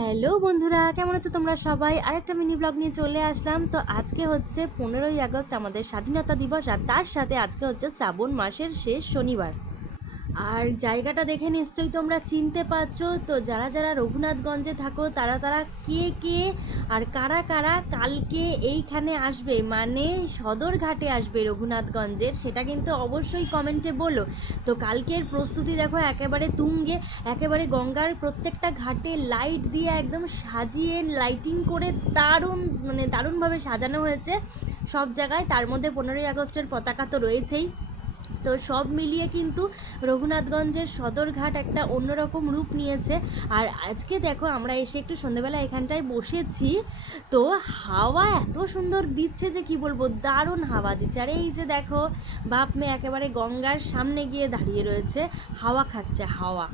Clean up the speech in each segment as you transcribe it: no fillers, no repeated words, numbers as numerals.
Hello বন্ধুরা, কেমন আছো তোমরা সবাই? আরেকটা মিনি ব্লগ নিয়ে চলে আসলাম। তো আজকে হচ্ছে 15ই আগস্ট, আমাদের স্বাধীনতা দিবস, আর তার সাথে আজকে হচ্ছে শ্রাবণ মাসের শেষ শনিবার। আর জায়গাটা দেখে নিশ্চয়ই তোমরা চিনতে পারছো। তো যারা যারা রঘুনাথগঞ্জে থাকো তারা তারা কে কে আর কারা কারা কালকে এইখানে আসবে, মানে সদরঘাটে আসবে রঘুনাথগঞ্জের, সেটা কিন্তু অবশ্যই কমেন্টে বলো। তো কালকের প্রস্তুতি দেখো একেবারে তুঙ্গে, একেবারে গঙ্গার প্রত্যেকটা ঘাটে লাইট দিয়ে একদম সাজিয়ে লাইটিং করে দারুণ, মানে দারুণভাবে সাজানো হয়েছে সব জায়গায়। তার মধ্যে 15ই আগস্টের পতাকা তো রয়েছেই। তো সব মিলিয়ে কিন্তু রঘুনাথগঞ্জের সদরঘাট একটা অন্যরকম রূপ নিয়েছে। আর আজকে দেখো আমরা এসে একটু সন্ধেবেলা এখানটায় বসেছি, তো হাওয়া এত সুন্দর দিচ্ছে যে কি বলবো, দারুণ হাওয়া দিচ্ছে। আর এই যে দেখো বাপ মেয়ে একেবারে গঙ্গার সামনে গিয়ে দাঁড়িয়ে রয়েছে, হাওয়া খাচ্ছে হাওয়া।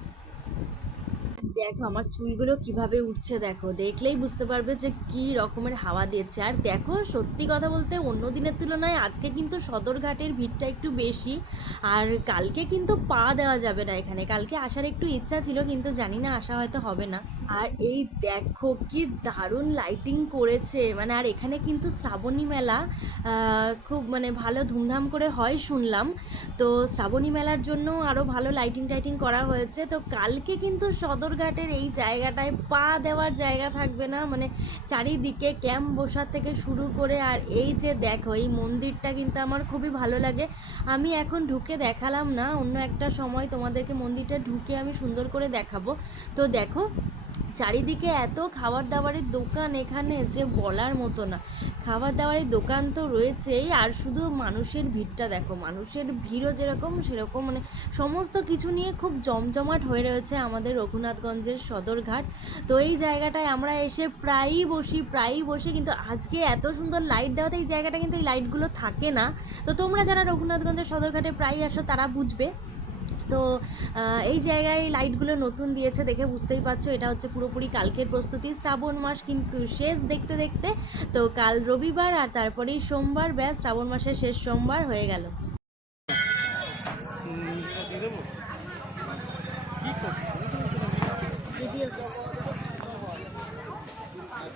দেখো আমার চুলগুলো কিভাবে উঠছে, দেখো দেখলেই বুঝতে পারবে যে কি রকমের হাওয়া দিয়েছে। আর দেখো সত্যি কথা বলতে অন্য দিনের তুলনায় আজকে কিন্তু সদরঘাটের ভিড়টা একটু বেশি। আর কালকে কিন্তু পা দেওয়া যাবে না এখানে, কালকে আসার একটু ইচ্ছা ছিল কিন্তু জানি না আসা হয়তো হবে না। আর এই দেখো কি দারুণ লাইটিং করেছে, মানে আর এখানে কিন্তু শ্রাবণী মেলা খুব মানে ভালো ধুমধাম করে হয় শুনলাম। তো শ্রাবণী মেলার জন্য আরও ভালো লাইটিং টাইটিং করা হয়েছে। তো কালকে কিন্তু সদরঘাটের এই জায়গাটায় পা দেওয়ার জায়গা থাকবে না, মানে চারিদিকে ক্যাম্প বসার থেকে শুরু করে। আর এই যে দেখো এই মন্দিরটা কিন্তু আমার খুবই ভালো লাগে। আমি এখন ঢুকে দেখালাম না, অন্য একটা সময় তোমাদেরকে মন্দিরটা ঢুকে আমি সুন্দর করে দেখাবো। তো দেখো চারিদিকে এত খাবার দাবারের দোকান এখানে যে বলার মতো না। খাবার দাবারের দোকান তো রয়েছেই, আর শুধু মানুষের ভিড়টা দেখো, মানুষের ভিড়ও যেরকম সেরকম, মানে সমস্ত কিছু নিয়ে খুব জমজমাট হয়ে রয়েছে আমাদের রঘুনাথগঞ্জের সদরঘাট। তো এই জায়গাটায় আমরা এসে প্রায়ই বসি, কিন্তু আজকে এত সুন্দর লাইট দেওয়াতে এই জায়গাটা কিন্তু এই লাইটগুলো থাকে না। তো তোমরা যারা রঘুনাথগঞ্জের সদরঘাটে প্রায়ই আসো তারা বুঝবে। তো এই জায়গায় লাইটগুলো নতুন দিয়েছে দেখে বুঝতেই পারছো, এটা হচ্ছে পুরোপুরি কালকের প্রস্তুতি। শ্রাবণ মাস কিন্তু শেষ দেখতে দেখতে। তো কাল রবিবার আর তারপরেই সোমবার, ব্যাস শ্রাবণ মাসের শেষ সোমবার হয়ে গেল।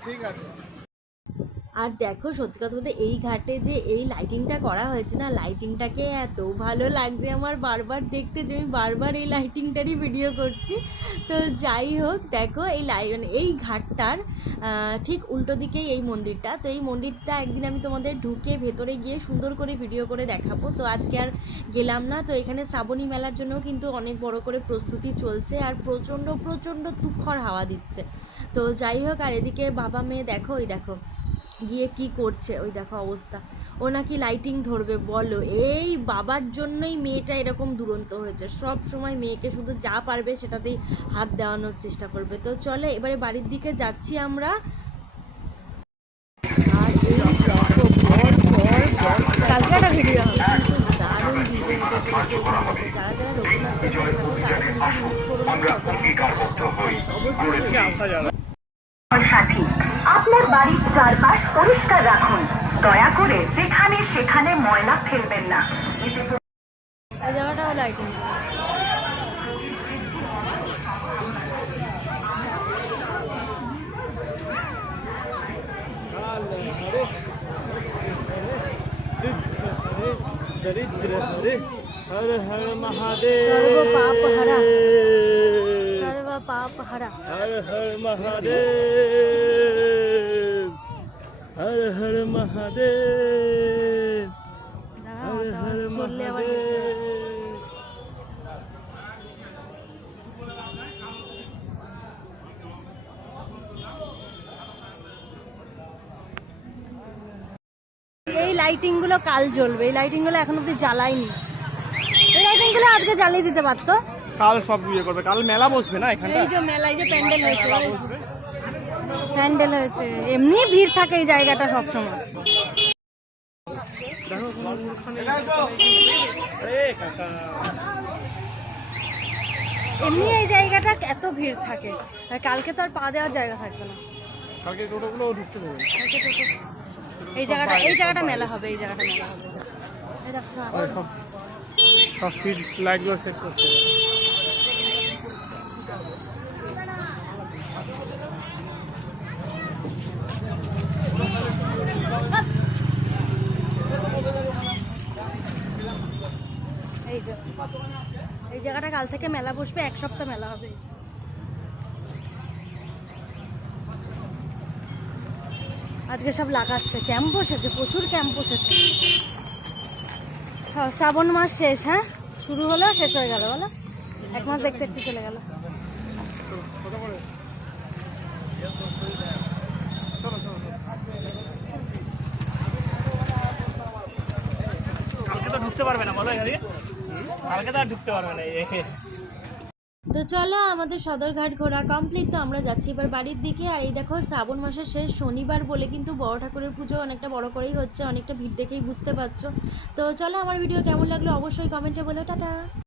ঠিক আছে। আর দেখো সত্যি কথা বলতে এই ঘাটে যে এই লাইটিংটা করা হয়েছে না, লাইটিংটাকে এত ভালো লাগছে আমার বারবার দেখতে, যে আমি বারবার এই লাইটিংটারই ভিডিও করছি। তো যাই হোক দেখো এই মানে এই ঘাটটার ঠিক উল্টো দিকেই এই মন্দিরটা। তো এই মন্দিরটা একদিন আমি তোমাদের ঢুকে ভেতরে গিয়ে সুন্দর করে ভিডিও করে দেখাবো। তো আজকে আর গেলাম না। তো এখানে শ্রাবণী মেলার জন্য কিন্তু অনেক বড় করে প্রস্তুতি চলছে, আর প্রচণ্ড তুখর হাওয়া দিচ্ছে। তো যাই হোক, আর এদিকে বাবা মেয়ে দেখো, ওই দেখো গিয়ে কি করছে, ওই দেখো অবস্থা। ও নাকি লাইটিং ধরবে, বলো এই বাবার জন্যই মেয়েটা এরকম দুরন্ত হয়েছে, সব সময় মেয়েকে শুধু যা পারবে সেটাতেই হাত দেওয়ানোর চেষ্টা করবে। তো চলে এবারে বাড়ির দিকে যাচ্ছি আমরা। আর এই দেখো কালকে একটা ভিডিও দারুণ ভিডিও যারা যারা রঘুনাথ অবশ্যই সাথী, আপনার বাড়ির চারপাশ পরিষ্কার রাখুন। দয়া করে যেখানে সেখানে ময়লা ফেলবেন না। এই জায়গাটাও লাইটিং। दरिद्र हरे हर हर महादेव, सर्व पाप हरा हर हर महादेव, हर हर महादेव, हर हर महादेव। এই লাইটিংগুলো কাল জ্বলবে, এই লাইটিংগুলো এখন অব্দি জ্বালায়নি। এই লাইটিংগুলো আজকে জ্বালিয়ে দিতে পারতো। কাল সব ইয়ে করবে, কাল মেলা বসবে না এখানে। এই যে মেলায় যে প্যান্ডেল হয়েছে, এমনি ভিড় থাকে এই জায়গাটা সব সময়। এমনি এই জায়গাটা এত ভিড় থাকে, আর কালকে তো আর পা দেওয়ার জায়গা থাকবে না। কালকে টোটোগুলো ঢুকতে দেবে। এই জায়গাটা মেলা হবে, এই জায়গাটা মেলা হবে। সব স্পিড লাইটগুলো সেট করতে হবে। কাল থেকে মেলা বসবে, 1 সপ্তাহ মেলা হবে। আজকে সব লাগাচ্ছে, ক্যাম্প বসেছে, প্রচুর ক্যাম্প বসেছে। শ্রাবণ মাস শেষ, হ্যাঁ শুরু হলো শেষ হয়ে গেল, বলো 1 মাস দেখতে দেখতে চলে গেল। কালকে তো ঢুকতে পারবে না, বলো কালকে তো আর ঢুকতে পারবে না। তো চলো, আমাদের সদরঘাট ঘোরা কমপ্লিট। তো আমরা যাচ্ছি এবার বাড়ির দিকে। আর এই দেখো, শ্রাবণ মাসের শেষ শনিবার বলে কিন্তু বড় ঠাকুরের পুজো অনেকটা বড় করেই হচ্ছে, অনেকটা ভিড় দেখেই বুঝতে পারছো। তো চলো, আমার ভিডিও কেমন লাগলো অবশ্যই কমেন্টে বলো। টাটা।